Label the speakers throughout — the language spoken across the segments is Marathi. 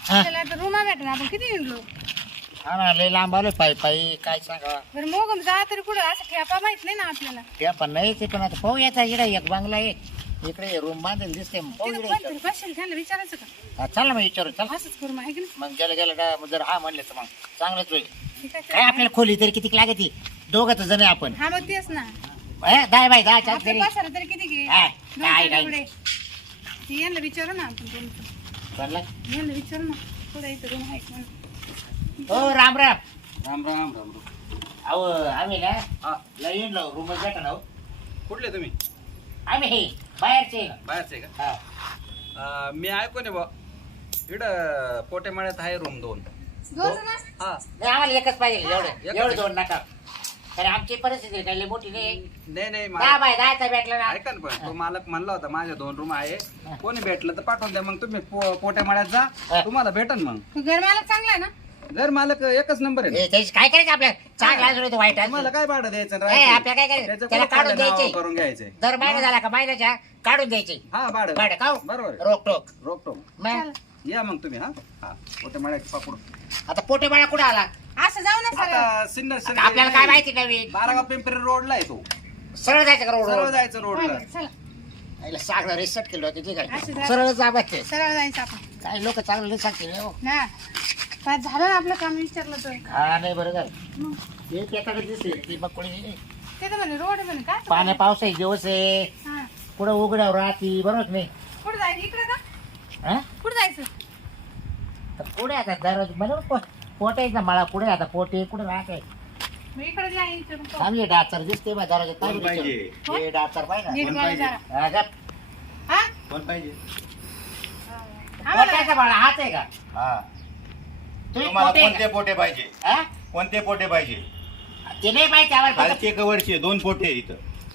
Speaker 1: त्याला आता रूम भेटणार आपण किती निघलो
Speaker 2: हा ना लय लांब आलो पायी पायी काय सांगा
Speaker 1: बरं मोगम जा तरी कुठं असं ठेपा माहित नाही ना आपल्याला
Speaker 2: त्या पण नाही ते पण आता पाहू येता इकडे एक बंगला आहे इकडे रूम बांधेल दिसते पाहू
Speaker 1: तिथं
Speaker 2: इकडे
Speaker 1: कोणतरी बसेल त्यांना विचारायचं का
Speaker 2: चल ना मग विचारू चल
Speaker 1: असंच करू माहिती ना
Speaker 2: मग गेलं गेलं का जर हा म्हणले तर मग चांगलंच होईल
Speaker 1: ठीक आहे
Speaker 2: काय आपल्याला खोली तरी किती लागते दोघं जण आहे आपण
Speaker 1: हा मग तेच ना
Speaker 2: दाय बाय दहा चार
Speaker 1: आपले
Speaker 2: तरी
Speaker 1: पसारा तरी किती घे
Speaker 2: हा,
Speaker 1: दोन
Speaker 2: काय
Speaker 1: चार
Speaker 2: नाही.
Speaker 1: एवढे. ते यांना विचारू ना आपण तुमचं
Speaker 2: चाललं
Speaker 1: यांना विचारू ना पुढे इथं रूम आहे का म्हणून.
Speaker 2: हो राम राम
Speaker 3: राम राम राम राम
Speaker 2: अहो आम्ही ना
Speaker 3: हा
Speaker 2: लईन लावू रूम भेटा ना हो.
Speaker 3: कुठले तुम्ही
Speaker 2: आम्ही हे बाहेरचे
Speaker 3: बाहेरचे का
Speaker 2: हा
Speaker 3: मी ऐकू नये बा इकडं पोटेमाळ्यात आहे रूम 2
Speaker 1: दोन जण असं?
Speaker 3: हा
Speaker 2: नाही आम्हाला एकच पाहिजे एवढं
Speaker 3: एकच
Speaker 2: एवढं
Speaker 3: आहे.
Speaker 2: दोन नका कारण आमची परिस्थिती काही लई मोठी नाही
Speaker 3: नाही नाही
Speaker 2: दहा बाय दहाचा भेटला ना
Speaker 3: ऐका ना पण तो मालक म्हणला होता माझ्या 2 रूम आहे कोणी भेटलं तर पाठवून द्या मग तुम्ही पोटेमाळ्यात जा
Speaker 2: हा.
Speaker 3: तुम्हाला भेटन मग
Speaker 1: तू घर मालक चांगला आहे ना
Speaker 3: जर मालक एकच नंबर आहे
Speaker 2: हे त्याची काय करायचं आपल्या चांगला असलं तर वाईट
Speaker 3: तुम्हाला
Speaker 2: असलं.
Speaker 3: काय भाडं द्यायचं
Speaker 2: ए,
Speaker 3: राहायचं?
Speaker 2: आपल्याला काय करायचं?
Speaker 3: त्याचं
Speaker 2: त्याला
Speaker 3: कोण
Speaker 2: काढून
Speaker 3: नाव
Speaker 2: द्यायचे.
Speaker 3: करून घ्यायचंय
Speaker 2: दर महिना झाला का महिन्याच्या काढून द्यायचे
Speaker 3: हा भाडं
Speaker 2: भाडं का हो?
Speaker 3: बरोबर आहे.
Speaker 2: रोक टोक
Speaker 3: रोक टोक
Speaker 2: मग
Speaker 3: या मग तुम्ही हा हा पोटेमाळ्यात पापूड
Speaker 2: आता पोटे बाळा कुठे आला
Speaker 1: असं जाऊ ना सगळं
Speaker 3: आता सिन्नर
Speaker 2: आता आपल्याला काय माहिती नवीन
Speaker 3: बारागाव पिंपरी रोडला आहे तो
Speaker 2: सरळ जायचं का
Speaker 3: सरळ
Speaker 2: रोड
Speaker 3: जायचं रोडला
Speaker 1: चला
Speaker 2: सागला रिसर्च केलं होतं ठीक
Speaker 1: असं
Speaker 2: आहे
Speaker 1: जा.
Speaker 2: सरळ जाबायचे
Speaker 1: सरळ जायचं आपण
Speaker 2: काही लोक चांगलं रिसर्च केले हो
Speaker 1: ना काय झालं ना आपलं काम विचारलं तर
Speaker 2: हा नाही बरं झालं
Speaker 1: मग
Speaker 2: हे त्याच्याकडे दिसले ती मग कोणी
Speaker 1: ते तर म्हणे रोड आहे म्हणे काय
Speaker 2: पाण्या पावसाही दिवस आहे
Speaker 1: हा
Speaker 2: कुठं उघड्यावर राहती बरोबर नाही
Speaker 1: कुठं जायचं इकडं का
Speaker 2: हा
Speaker 1: कुठं जायचं
Speaker 2: तर पुढे आता दररोज बरोबर पोटायचा मळा पुढे आता पोटे कुठे राहते
Speaker 1: मग इकडे जाईन इकडं पाहू.
Speaker 2: आम्ही डाचर दिसते बा दररोज
Speaker 3: कोण पाहिजे?
Speaker 2: हे डाचर पाहिजे
Speaker 1: नीट
Speaker 3: कोण
Speaker 1: बोला
Speaker 3: पाहिजे?
Speaker 1: जरा.
Speaker 2: हा, गप.
Speaker 1: हा?
Speaker 3: कोण पाहिजे
Speaker 1: आम्हाला
Speaker 2: पोट्याचा बाळा हाच आहे का
Speaker 4: हा
Speaker 2: तुम्ही
Speaker 4: तुम्हाला
Speaker 2: पोटे आहे
Speaker 4: कोणते पोटे पाहिजे
Speaker 2: का? हा?
Speaker 4: कोणते पोटे पाहिजे
Speaker 2: ते नाही माहिती आम्हाला फक्त-
Speaker 4: खालचे कवरचे 2 पोटे इथं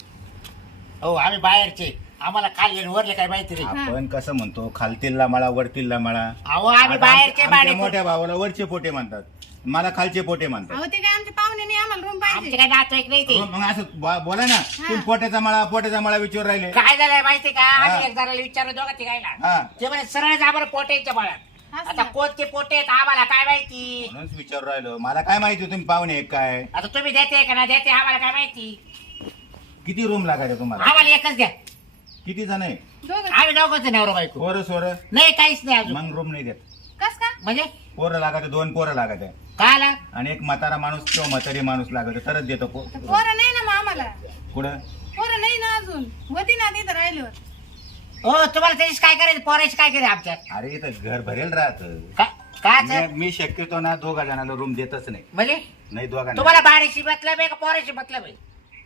Speaker 2: हो आम्ही बाहेरचे आम्हाला खाल्ले आणि वरले काय माहिती नाही
Speaker 4: आपण कसं म्हणतो खालतीलला मळा वरतीलला मळा
Speaker 2: अहो आम्ही
Speaker 4: आता
Speaker 2: बाहेरचे
Speaker 4: आमच्या
Speaker 2: भाडे
Speaker 4: मोठ्या भावाला वरचे पोटे म्हणतात मला खालचे पोटे म्हणतात
Speaker 1: अहो ते काय आमच्या पाहुणे नाही आम्हाला रूम
Speaker 2: आमचे
Speaker 1: पाहिजे
Speaker 2: काय नातेवाईक नाही ते
Speaker 4: मग असं बोला ना तुम्ही पोट्याचा मळा विचार राहिले
Speaker 2: काय झालंय माहिती का आम्ही
Speaker 4: हा.
Speaker 2: एक जणाला विचारलं दोघं तिघायला
Speaker 4: हा
Speaker 2: ते म्हणे सरळ जा बरं पोटेच्या बाळात
Speaker 1: असं
Speaker 2: आता
Speaker 1: ना.
Speaker 2: कोणते पोटे आहेत आम्हाला काय माहिती
Speaker 4: म्हणूनच विचार राहिलो मला काय माहिती तुम्ही पाहुणे आहे काय
Speaker 2: आता तुम्ही देते का ना देते आम्हाला काय माहिती
Speaker 4: किती रूम लागायचे तुम्हाला
Speaker 2: आम्हाला एकच द्या
Speaker 4: किती जण आहे
Speaker 1: दोघं
Speaker 2: आम्ही दोघंच नवरा बायको
Speaker 4: पोरं सोरं
Speaker 2: नाही काहीच नाही अजून
Speaker 4: मग रूम नाही देत
Speaker 1: कस का
Speaker 2: म्हणजे
Speaker 4: पोरं लागायचे 2 पोरं लागायचे
Speaker 2: काय आला
Speaker 4: आणि एक म्हातारा माणूस किंवा म्हातारी माणूस लागत तरच देतो
Speaker 1: तर पोरं नाही ना मग आम्हाला
Speaker 4: पुढं
Speaker 1: पोरं नाही ना अजून होती ना तिथं राहिलो
Speaker 2: हो तुम्हाला त्याची काय करायचं पोरायची काय करायचं आमच्यात
Speaker 4: अरे इथं घर भरेल राहत
Speaker 2: काय
Speaker 4: मी शक्यतो ना 2 जणांना रूम देतच नाही
Speaker 2: म्हणजे
Speaker 4: नाही 2
Speaker 2: तुम्हाला भाड्याची मतलब आहे का पोरायची मतलब आहे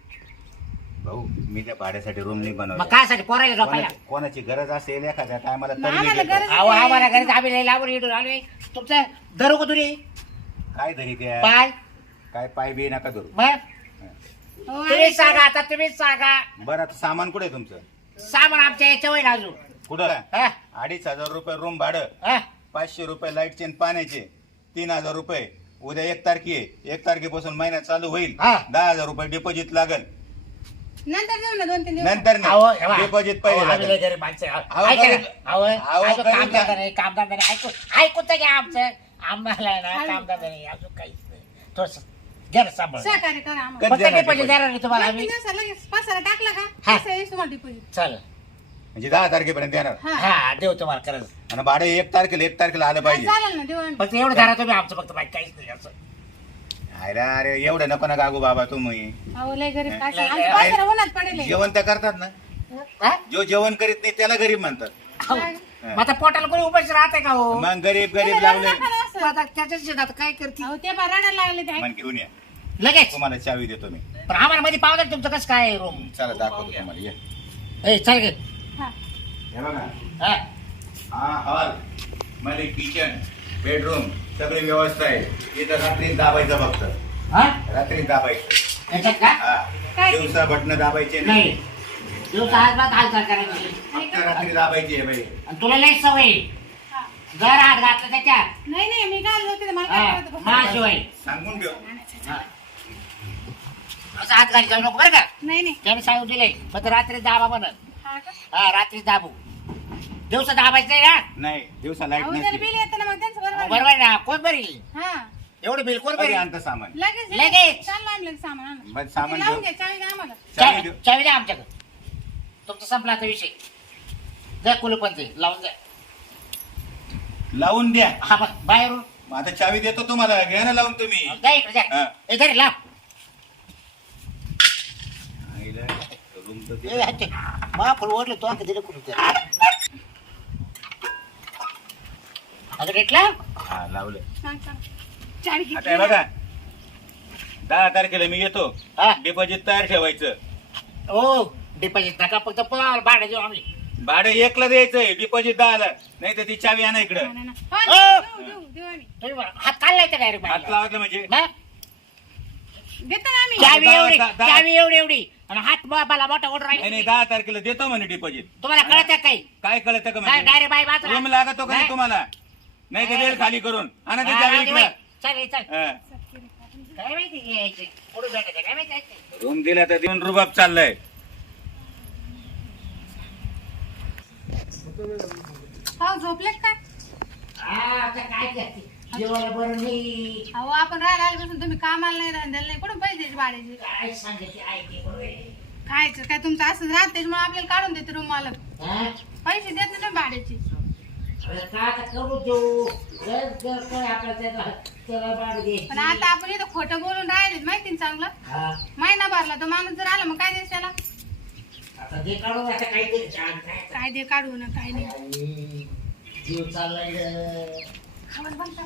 Speaker 4: भाऊ मी त्या भाड्यासाठी रूम नाही
Speaker 2: मग
Speaker 4: बनवला
Speaker 2: काय साठी पोरायला झोपायला
Speaker 4: कोणाची गरज असेल एखाद्या टायमाला
Speaker 1: मग आम्हाला गरज
Speaker 2: अहो आम्हाला घरी आम्ही लई लावून इडून आलोय तुमचं धरू का तुरी
Speaker 4: काय धरी त्या
Speaker 2: पाय
Speaker 4: काय पाय बी नका धरू
Speaker 2: मग
Speaker 1: हो,
Speaker 2: तुम्हीच सांगा आता तुम्हीच सांगा
Speaker 4: बरं आता सामान कुठे आहे तुमचं
Speaker 2: सामान आमच्या याच्या होईल अजून
Speaker 4: कुठं
Speaker 2: हा?
Speaker 4: 2,500 रुपये रूम भाडं
Speaker 2: हा?
Speaker 4: 500 रुपये लाईटचे आणि पाण्याचे 3,000 रुपये उद्या 1 तारखे आहे 1 तारखेपासून महिना चालू होईल
Speaker 2: हा.
Speaker 4: 10,000 रुपये डिपॉझिट लागल
Speaker 1: नंतर जाऊ ना 2-3 दिवस
Speaker 4: नंतर
Speaker 2: अहो, हे बघा.
Speaker 4: डिपॉझिट
Speaker 2: अहो,
Speaker 4: पहिले
Speaker 2: आम्ही लई
Speaker 4: लागल
Speaker 2: गरीब माणसं आहे.
Speaker 4: अहो,
Speaker 2: ऐका ना.
Speaker 4: गरीब-
Speaker 2: अहो,
Speaker 4: अहो,
Speaker 2: अजून
Speaker 4: गरीब
Speaker 2: कामधंदा
Speaker 4: का?
Speaker 2: नाही कामधंदा नाही ऐकून तर घ्या आमचं आम्हाला आहे ना
Speaker 1: चालेल.
Speaker 2: कामधंदा नाही अजून काहीच नाही थोडस घ्या ना सांभाळ
Speaker 1: सहकार्य करा आम्हाला
Speaker 4: कधी
Speaker 2: फक्त
Speaker 4: देणार
Speaker 2: डिपॉझिट
Speaker 4: deposit?
Speaker 2: देणार नाही तुम्हाला
Speaker 1: 2-3
Speaker 2: आम्ही
Speaker 1: दिवसाला लगेच पसारा टाकला का
Speaker 2: हा.
Speaker 1: तसं येईल तुम्हाला डिपॉझिट
Speaker 2: चल
Speaker 4: म्हणजे 10 तारखेपर्यंत येणार
Speaker 1: हा
Speaker 2: हा देऊ तुम्हाला खरंच
Speaker 4: आणि भाडे 1 तारखेला आलं पाहिजे
Speaker 1: चालेल ना देऊ आम्ही.
Speaker 2: फक्त एवढं धरा तुम्ही आमचं फक्त बाकी काहीच नाही असं
Speaker 4: अरे अरे एवढं नको ना गागू बाबा तुम्ही
Speaker 1: अहो लय गरीब काय
Speaker 2: लय-
Speaker 1: आमचं
Speaker 4: लय-
Speaker 1: पसारा उन्हात पडेल आहे.
Speaker 4: जेवण तर करतात ना
Speaker 2: हा?
Speaker 4: जो जेवण करीत नाही त्याला गरीब म्हणतात
Speaker 2: अहो, मग आता पोटाला कोणी उपाशी राहते का हो
Speaker 4: मग गरीब
Speaker 1: त्याला
Speaker 4: लावले
Speaker 1: रडू नका ना असं.
Speaker 2: मग आता त्याच्याच शेतात काय करते
Speaker 1: अहो ते बा रडायला लागले ते
Speaker 4: मन घेऊन या
Speaker 2: लगेच
Speaker 4: तुम्हाला चावी देतो मी
Speaker 2: पण आम्हाला मध्ये पावलं तुमचं कसं काय रूम
Speaker 4: चला दाखवतो तुम्हाला ये
Speaker 2: ए चल गे
Speaker 1: हा.
Speaker 4: हे बघा
Speaker 2: हा
Speaker 4: हा हॉल मध्ये किचन बेडरूम सगळी व्यवस्था आहे इथं रात्री दाबायचं फक्त
Speaker 2: हा?
Speaker 4: रात्री दाबायचं
Speaker 2: याच्यात का
Speaker 4: हा
Speaker 1: काय?
Speaker 4: दिवसा बटणं दाबायचे
Speaker 2: नाही दिवसा आज रात हालचाल करायची
Speaker 4: फक्त रात्री दाबायची आहे बाई
Speaker 2: आणि तुला लई सवय आहे.
Speaker 1: हा.
Speaker 2: जर हात घातला त्याच्यात
Speaker 1: नाही नाही मी काय होते मला काय
Speaker 2: हा,
Speaker 1: कळतं फक्त.
Speaker 2: माझ्याशिवाय
Speaker 4: सांगून ठेव
Speaker 2: हा. असं हात घाली जाऊ नको बरं का
Speaker 1: नाही नाही
Speaker 2: त्याने सांगून दिलंय फक्त रात्री दाबा म्हणत
Speaker 1: हा का?
Speaker 2: हा रात्री दाबू दिवसा दाबायचं नाही ना.
Speaker 4: नाही दिवसा लाईट
Speaker 1: अहो, त्याला
Speaker 4: नसते
Speaker 1: बिल येतं ना मग त्यांचं बरोबर आहे.
Speaker 2: बरोबर ना, कोण बरी
Speaker 1: हा
Speaker 2: एवढं बिल कोण
Speaker 4: कधी
Speaker 2: बरी?
Speaker 4: आणतं सामान
Speaker 1: लगेच
Speaker 2: लगेच.
Speaker 1: चाललं आणलं सामान आणलं.
Speaker 4: बरं, सामान
Speaker 1: ते लावून
Speaker 4: घेऊ.
Speaker 1: घ्या चावी द्या आम्हाला.
Speaker 4: चावी देऊ.
Speaker 2: चावी द्या आमच्याकडे. तुमचा संपला आता विषय. द्या कुलूप ते लावून द्या.
Speaker 4: लावून द्या.
Speaker 2: हा बघ बाहेरून
Speaker 4: मग आता चावी देतो तुम्हाला, घ्या ना लावून तुम्ही.
Speaker 2: द्या इकडे द्या.
Speaker 4: हा.
Speaker 2: ए, घरी लाव.
Speaker 4: आईला रूम तर
Speaker 2: ए,
Speaker 4: तिथे.
Speaker 2: हत्ते. मा फुल ओढलं तो दिलं कुलूप द्या. अगं रेटला
Speaker 4: हा लावलं.
Speaker 1: सांग सांग. चावी
Speaker 4: आता हे
Speaker 1: घेतली.
Speaker 4: बघा 10 तारखेला मी येतो.
Speaker 2: हा
Speaker 4: डिपॉझिट तयार ठेवायचं.
Speaker 2: हो डिपॉझिट नका फक्त भाडं देऊ आम्ही.
Speaker 4: भाडं 1ला द्यायचंय, डिपॉझिट 10ला. नाही तर ती चावी आणा इकडं.
Speaker 1: ना, ना, ना. हो, देऊ आम्ही.
Speaker 2: तुम्ही बरं, हात काढलाय तर डायरेक्ट
Speaker 4: हात लावायचं म्हणजे
Speaker 1: देतो ना आम्ही.
Speaker 2: चावी एवढी
Speaker 4: दहा-
Speaker 2: चावी एवढी आणि हात मला मोठा ओढ
Speaker 4: नाही नाही
Speaker 2: राहील.
Speaker 4: 10 तारखेला देतो म्हणे डिपॉझिट.
Speaker 2: तुम्हाला कळत आहे काही?
Speaker 4: काय कळतं का
Speaker 2: नाही
Speaker 4: म्हणजे
Speaker 2: डायरेक्ट बाय बाजूला.
Speaker 4: रूम लागतो का नाही
Speaker 2: नाही.
Speaker 4: तुम्हाला? नाही तर देईल खाली करून आणा ती
Speaker 2: हा,
Speaker 4: चावी
Speaker 2: नाही,
Speaker 4: इकडं.
Speaker 2: नाही. चल चल
Speaker 4: हा.
Speaker 2: काय माहिती हे यायचे कुठं भेटायचं काय माहिती.
Speaker 4: रूम दिला तर देऊन रुबाब चाललाय.
Speaker 1: हो झोपले काय?
Speaker 2: हा, आता काय करते जेवायला बरं नाही.
Speaker 1: अहो आपण राहायला आल्यापासून तुम्ही कामाला नाही धंद्याला नाही कुठून पैसे द्यायचे भाड्याचे?
Speaker 2: काय सांगायचे ऐकते बरोबर.
Speaker 1: खायचं काय तुमचं असं राहत त्याच्यामुळे आपल्याला काढून देते रूम मालक.
Speaker 2: हा?
Speaker 1: पैसे देत नाही तुम्ही भाड्याचे.
Speaker 2: अरे काय आता करू देऊ जर काय आपल्याला त्याला भाडं दे.
Speaker 1: पण आता आपण इथं खोटं बोलून राहिले माहिती ना चांगलं.
Speaker 2: हा,
Speaker 1: महिना भरला तो माणूस जर आला मग काय द्यायचं त्याला?
Speaker 2: आता ते काढून आता काहीतरी छान काय
Speaker 1: काय दे काढू ना काय नाही.
Speaker 2: आणि जीव चाललाय ग.
Speaker 1: आवाज बंद कर.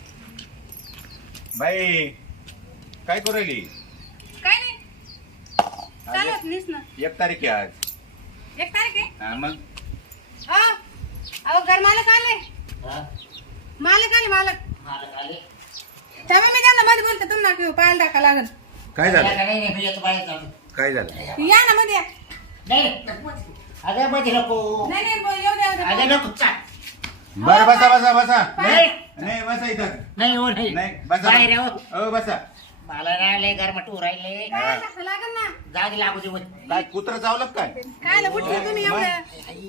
Speaker 4: बाई काय करू राहिली?
Speaker 1: काय नाही चालत नाहीस ना.
Speaker 4: 1 तारीख आहे आज.
Speaker 1: 1 तारीख आहे.
Speaker 4: हा मग
Speaker 1: अहो घर मालक आले.
Speaker 2: हा?
Speaker 1: मालक आले मालक.
Speaker 2: मालक आले?
Speaker 1: त्यामुळे मी त्यांना मध्ये बोलते तुम्हाला किंवा पाहायला टाका लागल.
Speaker 4: काय
Speaker 2: नाही,
Speaker 4: झालं?
Speaker 2: नाही, मी येतो बाहेर जाऊन.
Speaker 4: काय झालं?
Speaker 1: या ना मध्ये या.
Speaker 2: नाही अगं मध्ये नको.
Speaker 1: नाही नाही येऊ द्या, येऊ द्या.
Speaker 2: अगं नको चाल.
Speaker 4: बरं बसा बसा बसा.
Speaker 2: नाही
Speaker 4: नाही बसा इथं.
Speaker 2: नाही हो नाही
Speaker 4: नाही बसा.
Speaker 2: बाहेर हो.
Speaker 4: हो बसा.
Speaker 2: मला राहिले गरमट राहिले
Speaker 1: काय टाका लागल ना.
Speaker 2: जागी लागू दे वर.
Speaker 4: काय कुत्र चावलं का काय?
Speaker 1: काय उठले तुम्ही एवढं?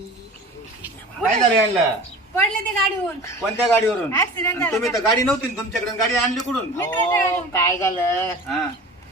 Speaker 4: काय झालं यायला?
Speaker 1: पडले ते गाडीवरून.
Speaker 4: कोणत्या गाडीवरून?
Speaker 1: ऍक्सिडेंट झाला.
Speaker 4: तुम्ही तर गाडी नव्हती ना तुमच्याकडे, गाडी आणली कुठून?
Speaker 2: हो, काय झालं
Speaker 4: हा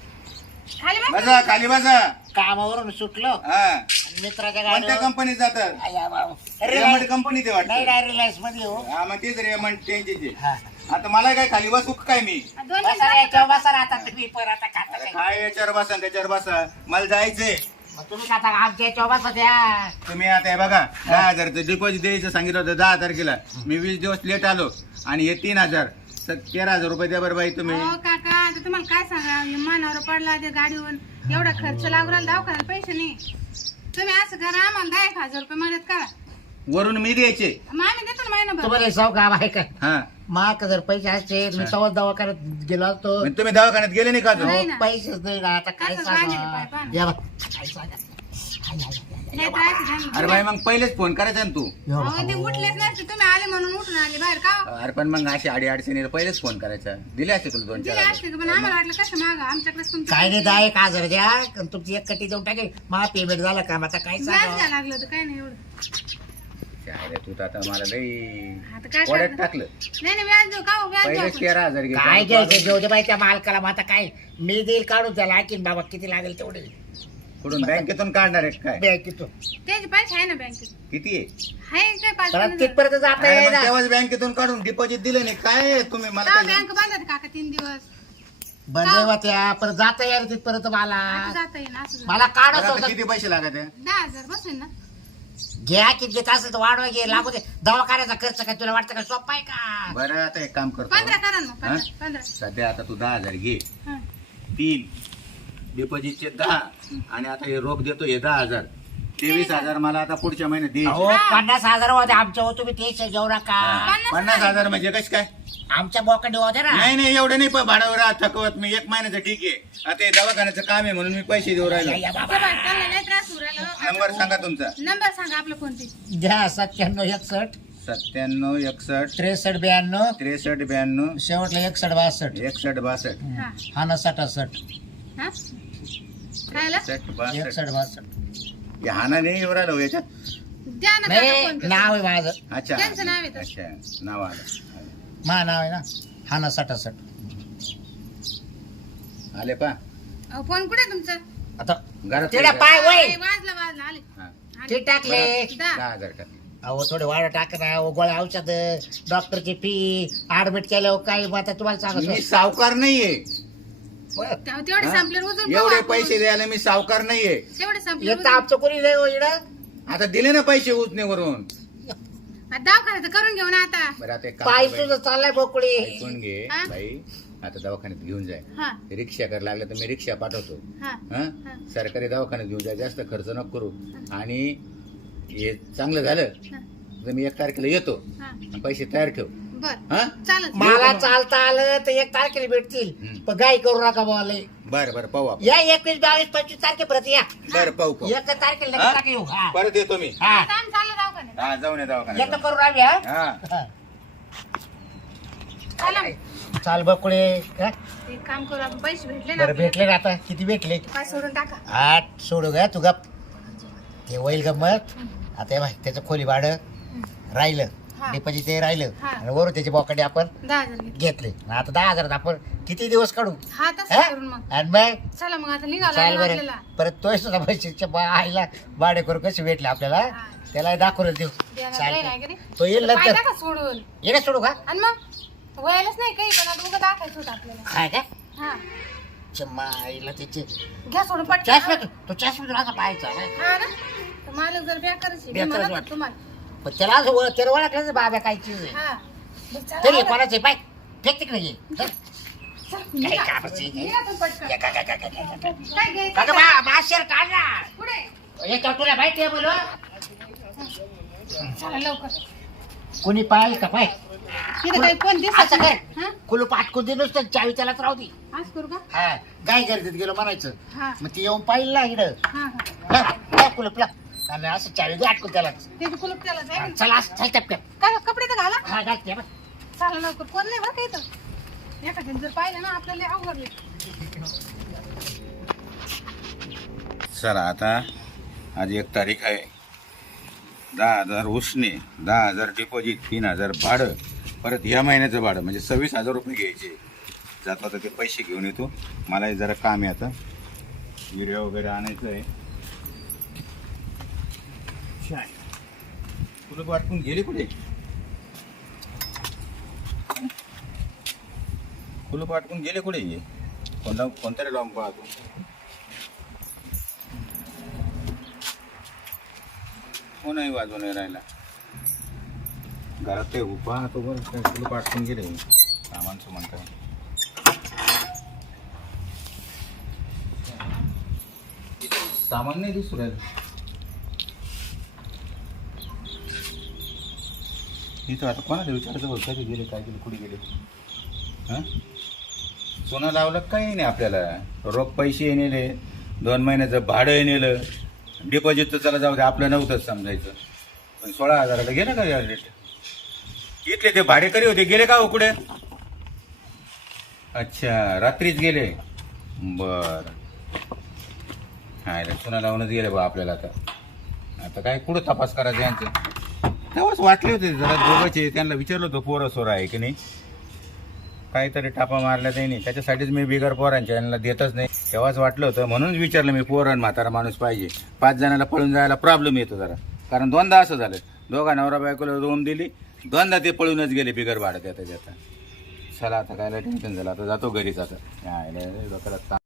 Speaker 1: खाली बस.
Speaker 4: बसा खाली बसा.
Speaker 2: कामावरून सुटलो
Speaker 4: हा
Speaker 2: मित्राच्या
Speaker 4: कोणत्या
Speaker 2: गाडीवर
Speaker 4: कंपनीत जातात?
Speaker 2: आया बाबा.
Speaker 4: रेमंड कंपनी ते
Speaker 2: नाही
Speaker 4: वाटतं.
Speaker 2: नाही रिलायन्स मध्ये हो.
Speaker 4: हा मग तेच रेमंड त्यांचे ते.
Speaker 2: हा.
Speaker 4: आता मला काय खाली बसू का काय मी?
Speaker 1: 2
Speaker 2: बसा रे,
Speaker 1: मिनिटं.
Speaker 2: याच्यावर बसा रे आता तुम्ही पर आता खाता
Speaker 4: अरे
Speaker 2: काय.
Speaker 4: काय याच्यावर बसा आणि त्याच्यावर बसा, मला जायचंय.
Speaker 2: मग तुम्ही खाता आमच्या याच्यावर बसा द्या.
Speaker 4: तुम्ही आता हे बघा 10,000चं डिपॉझिट द्यायचं सांगितलं होतं 10 तारखेला. मी 20 दिवस लेट आलो आणि हे 3,000 13,000 रुपये द्या बरं बाई तुम्ही.
Speaker 1: हो काका आता तुम्हाला काय सांगा मानावर पडला ते गाडीवरून एवढा खर्च लागू राहिला दवाखान्यात पैसे नाही. तुम्ही असं करा आम्हाला 10,000 रुपये मदत करा.
Speaker 4: वरून मी द्यायचे.
Speaker 1: मग आम्ही देतो ना महिनाभर.
Speaker 2: तुम्हाला सौ काम आहे का
Speaker 4: हा
Speaker 2: माक जर पैसे असते मी सव्वा दवाखान्यात गेलो असतो.
Speaker 4: मग तुम्ही दवाखान्यात गेले नाही का अजून?
Speaker 1: नाही ना.
Speaker 2: पैसेच नाही ना आता काय
Speaker 1: कसं वांगेले पाय
Speaker 2: सांगा.
Speaker 1: पाहा.
Speaker 2: या बघ, काय सांगा.
Speaker 1: नाही तर असं झालं.
Speaker 4: अरे बाई मग पहिलेच फोन करायचा ना तू.
Speaker 1: अहो, ते उठलेच नसते तुम्ही आले म्हणून उठून आले बाहेर का?
Speaker 4: अरे पण मग अशी अडचणी पहिलेच फोन करायचा. दिले असते तुला 2-4
Speaker 1: दिले असते का पण आम्हाला वाटलं कसं मागा आमच्याकडे तुमचं
Speaker 2: काय नाही 10,000 द्या आणि तुमची एक कटी देऊन टाकेल मला पेमेंट झालं काम आता काय
Speaker 1: व्याज
Speaker 2: सांगा.
Speaker 1: घ्यायला लागलं होतं काय नाही एवढं.
Speaker 4: अरे तू तर आता मला लई
Speaker 1: आता काय
Speaker 4: कोड्यात
Speaker 1: करणार?
Speaker 4: टाकलं.
Speaker 1: नाही नाही व्याज देऊ का हो, व्याज देऊ
Speaker 4: पहिलेच
Speaker 1: आपण.
Speaker 4: 13,000
Speaker 2: काय
Speaker 4: घेतले.
Speaker 2: घ्यायचं जेवढे बाई त्या मालकाला मग आता काय मी देईल काढून त्याला आणखीन बाबा किती लागेल तेवढे
Speaker 4: कुठून बँकेतून काढणार आहे काय?
Speaker 2: बँकेतून
Speaker 1: त्याचे पैसे आहे ना बँकेत
Speaker 4: किती आहे?
Speaker 1: आहे काय 5
Speaker 2: तर तिथपर्यंत जाता
Speaker 4: अरे मग
Speaker 2: येईल
Speaker 4: तेव्हाच बँकेतून काढून डिपॉझिट दिलं नाही काय तुम्ही मला काय
Speaker 1: बँक बंद होती काका 3 दिवस.
Speaker 2: बंद त्या परत जाता येईल तिथपर्यंत
Speaker 1: आता
Speaker 2: मला
Speaker 1: जाता येईल असं झालं.
Speaker 2: मला काढत
Speaker 4: बरं, आता
Speaker 2: होतं
Speaker 4: किती पैसे लागत आहे?
Speaker 1: 10,000 बसेल ना.
Speaker 2: घ्या किती घेत असेल तर वाढवा घे लागू दे दवाखान्याचा खर्च काय तुला वाटतं का सोपा आहे का.
Speaker 4: बरं आता एक काम करतो
Speaker 1: 15 करा ना मग,
Speaker 4: हा?
Speaker 1: 15.
Speaker 4: सध्या आता तू 10,000 घे.
Speaker 1: हा.
Speaker 4: 3 डिपॉझिटचे 10 आणि आता हे रोख देतो हे 10,000. 23,000 मला आता पुढच्या महिन्यात दे.
Speaker 2: हो 50,000 होते आमच्या हो तुम्ही तेच घेऊ नका
Speaker 4: 50,000 म्हणजे कस काय?
Speaker 2: आमच्या बोकडे होते ना.
Speaker 4: नाही नाही एवढं नाही पण भाडावर थकवत मी 1 महिन्याचं ठीक आहे. आता हे दवाखान्याचं काम आहे म्हणून मी पैसे देऊ राहिलो.
Speaker 2: या बाबा
Speaker 1: बघा, त्यांना लय त्रास होऊ राहिला हो.
Speaker 4: नंबर सांगा तुमचा.
Speaker 1: नंबर सांगा आपला कोणते.
Speaker 2: घ्या 9761
Speaker 4: 97 61
Speaker 2: 63 92
Speaker 4: 63 92
Speaker 2: शेवटला 61 62
Speaker 4: 61 62
Speaker 1: हा
Speaker 2: हा ना 67
Speaker 1: हा काय आलं?
Speaker 4: 61 62.
Speaker 2: 61 62
Speaker 4: हे हाना नाही येऊ राहिलो याच्यात.
Speaker 1: द्या ना काका
Speaker 2: नाही
Speaker 1: फोन पे.
Speaker 2: नाव आहे माझं.
Speaker 4: अच्छा
Speaker 1: त्यांचं नाव आहे तसं.
Speaker 4: अच्छा नाव आलं
Speaker 2: मा नाव आहे ना हा ना 67.
Speaker 4: आले पा
Speaker 1: अहो, फोन कुठे आहे तुमचा?
Speaker 4: आता घरात
Speaker 2: तिला पाय वय
Speaker 1: वाजला आले
Speaker 4: हा.
Speaker 1: आले.
Speaker 2: ते टाकले.
Speaker 4: 10,000 टाकले.
Speaker 2: अहो थोडे वाढ टाक ना गोळ्या औषध डॉक्टरची फी ऍडमिट केल्यावर काही आता तुम्हाला
Speaker 4: मी
Speaker 2: सांगतो.
Speaker 4: सावकार नाहीये
Speaker 1: तेवढे
Speaker 4: हा?
Speaker 1: संपले रोजून
Speaker 4: एवढे पैसे द्यायला मी सावकार नाहीये.
Speaker 1: तेवढे संपले
Speaker 2: येतं आमचं कोणी नाही हो इकडं.
Speaker 4: आता दिले ना पैसे उचनेवरून.
Speaker 1: दवाखान्यात करून घेऊ ना आता.
Speaker 4: बरं आता एक काम
Speaker 2: पाय
Speaker 4: कर
Speaker 2: तुझं चाललाय बोकडी.
Speaker 4: ऐकून घे
Speaker 1: हा?
Speaker 4: बाई. आता दवाखान्यात घेऊन जाय.
Speaker 1: हा
Speaker 4: रिक्षा करायला लागलं तर मी रिक्षा पाठवतो.
Speaker 1: हा
Speaker 4: हा?
Speaker 1: हा.
Speaker 4: सरकारी दवाखान्यात घेऊन जाय, जास्त खर्च नको करू. आणि हे चांगलं झालं
Speaker 1: हा.
Speaker 4: तर मी 1 तारखेला येतो.
Speaker 1: हा
Speaker 4: आणि पैसे तयार ठेव.
Speaker 1: बर
Speaker 4: हा
Speaker 1: चालत.
Speaker 2: मला चालता आलं तर 1 तारखेला भेटतील.
Speaker 4: हम्म.
Speaker 2: पण गाई करू नका बोले.
Speaker 4: बरं बरं पाहू आपण.
Speaker 2: या 21, 22, 25 तारखेपर्यंत या.
Speaker 4: बरं पाहू पाहू.
Speaker 2: 1 तारखेला
Speaker 4: हा?
Speaker 2: नका येऊ. हा
Speaker 4: परत येतो मी.
Speaker 2: हा
Speaker 1: काम चाललं दवाखान्यात.
Speaker 4: हा जाऊन ये
Speaker 2: येतो
Speaker 4: दवाखान्यात.
Speaker 2: करू आम्ही. हा
Speaker 4: हा
Speaker 2: हा.
Speaker 1: चला
Speaker 2: चाल बकुळे. हा?
Speaker 1: एक काम करू आपण पैसे भेटले ना
Speaker 2: बरं भेटले ना आता किती भेटले?
Speaker 1: काय सोडून टाका.
Speaker 2: 8 सोडू ग तू गप. ते होईल गंमत. आता हे बाय त्याचं खोली भाडं राहिलं.
Speaker 1: हा.
Speaker 2: डिपॉझिट ते राहिलं.
Speaker 1: हा.
Speaker 2: आणि वरून त्याचे बॉकडे आपण
Speaker 1: 10,000 घेतले.
Speaker 2: घेतले. आता 10,000 आपण किती दिवस काढू?
Speaker 1: हा तसं
Speaker 2: हा?
Speaker 1: करून मग
Speaker 2: आणि मग
Speaker 1: चला मग आता निघाला
Speaker 2: चाल बरं
Speaker 1: आपल्याला.
Speaker 2: परत तो सुद्धा पैशाच्या आईला भाडे करू कसे भेटले आपल्याला
Speaker 1: हा.
Speaker 2: त्याला दाखवून देऊ.
Speaker 1: देणार
Speaker 2: चाल.
Speaker 1: नाही ना, की नाही?
Speaker 2: तो येईल
Speaker 1: पाहिजे
Speaker 2: नंतर.
Speaker 1: का सोडून
Speaker 2: येणं सोडू का?
Speaker 1: आणि मग वयालाच नाही काही पण आता उगा दाखायचं होतं आपल्याला.
Speaker 2: काय काय
Speaker 1: हा
Speaker 2: आईला त्याचे
Speaker 1: घ्या सोडून पटकन.
Speaker 2: चष्मा तो चष्मा तुला असा पाहायचा ना.
Speaker 1: हा ना तर मालक जर बेकारच
Speaker 2: बेकारच
Speaker 1: म्हणत
Speaker 2: वाटतं.
Speaker 1: तुम्हाला.
Speaker 2: पण त्याला असं त्याला ओळखलं बाबा काय चीज आहे.
Speaker 1: हा बरं, चला
Speaker 2: तरी
Speaker 1: आता.
Speaker 2: कोणाचे पाय फेक तिकडे ये. चल.
Speaker 1: चल,
Speaker 2: काय
Speaker 1: निघा.
Speaker 2: कामाचं आहे?
Speaker 1: निघा पण पटकन.
Speaker 2: काय
Speaker 1: काय घ्यायचं
Speaker 2: काका
Speaker 1: का?
Speaker 2: माशेर काढ ना.
Speaker 1: पुढे
Speaker 2: हे तुला माहिती आहे बोल.
Speaker 1: चला लवकर.
Speaker 2: कोणी पाहिल का पाय
Speaker 1: तिथे काही कोण दिसत
Speaker 2: असं
Speaker 1: नाही.
Speaker 2: कर.
Speaker 1: हा?
Speaker 2: कुलूप आटकून दे नुसतं चावी त्यालाच राहू दे.
Speaker 1: असं करू का?
Speaker 2: हा गाय गर्दीत गेलो म्हणायचं.
Speaker 1: हा
Speaker 2: मग ती येऊन पाहिलं ना इकडं.
Speaker 1: हा हा
Speaker 2: ला कुलूपला आणि असं चावी दे आटकून त्यालाच.
Speaker 1: ते कुलूप त्यालाच आहे ना.
Speaker 2: चला असं चल टपक्यात.
Speaker 1: काय कपडे तर घाला.
Speaker 2: हा घालते बघ.
Speaker 1: चला लवकर. कोण नाही बरं का इथं. एखाद्याने जर पाहिलं ना आपल्याला अवघडले.
Speaker 4: चला आता आज 1 तारीख आहे. 10,000 उसने, 10,000 डिपॉझिट, 3,000 भाडं, परत या महिन्याचं भाडं म्हणजे 26,000 रुपये घ्यायचे. जातो आता ते पैसे घेऊन येतो. मलाही जरा काम आहे आता. विड्या वगैरे आणायचं आहे. तुला वाटून गेले कुठे? कुलूप वाटून गेले कुठे? कोणतरी लावून पाहतो. कोणही वाजू नाही राहिला. घरात ते उभा तो बरं कुलूप वाटून गेले सामानचं म्हणतात. सामान नाही दिसू राहिलं इथं. आता कोणाला विचारायचं बघ कधी गेले काय गेले कुठे गेले. हां सोनं लावलं काही नाही आपल्याला. रोख पैसे नेले, 2 महिन्याचं भाडं नेलं, डिपॉझिट तर चला जाऊ दे आपलं नव्हतंच समजायचं. पण 16,000ला गेलं का या रेट. इथले ते भाडेकरी होते गेले का हो कुठे? अच्छा रात्रीच गेले. बर हाय रे सोनं लावूनच गेले बा आपल्याला. आता काय कुठं तपास करायचं यांचं. तेव्हाच वाटले होते जरा दोघांचे. त्यांना विचारलं होतं पोरं सोरं आहे की नाही. काहीतरी टापा मारल्या त्यांनी. त्याच्यासाठीच मी बिगर पोरांच्या यांना देतच नाही. तेव्हाच वाटलं होतं म्हणून विचारलं मी. पोरण म्हातारा माणूस पाहिजे. 5 जणांना पळून जायला प्रॉब्लेम येतो जरा. कारण 2दा असं झालं. दोघा नवरा बायकोला रूम दिली, 2दा ते पळूनच गेले बिगर भाडं देता. चला आता काय टेन्शन झालं. आता जातो घरीच आता.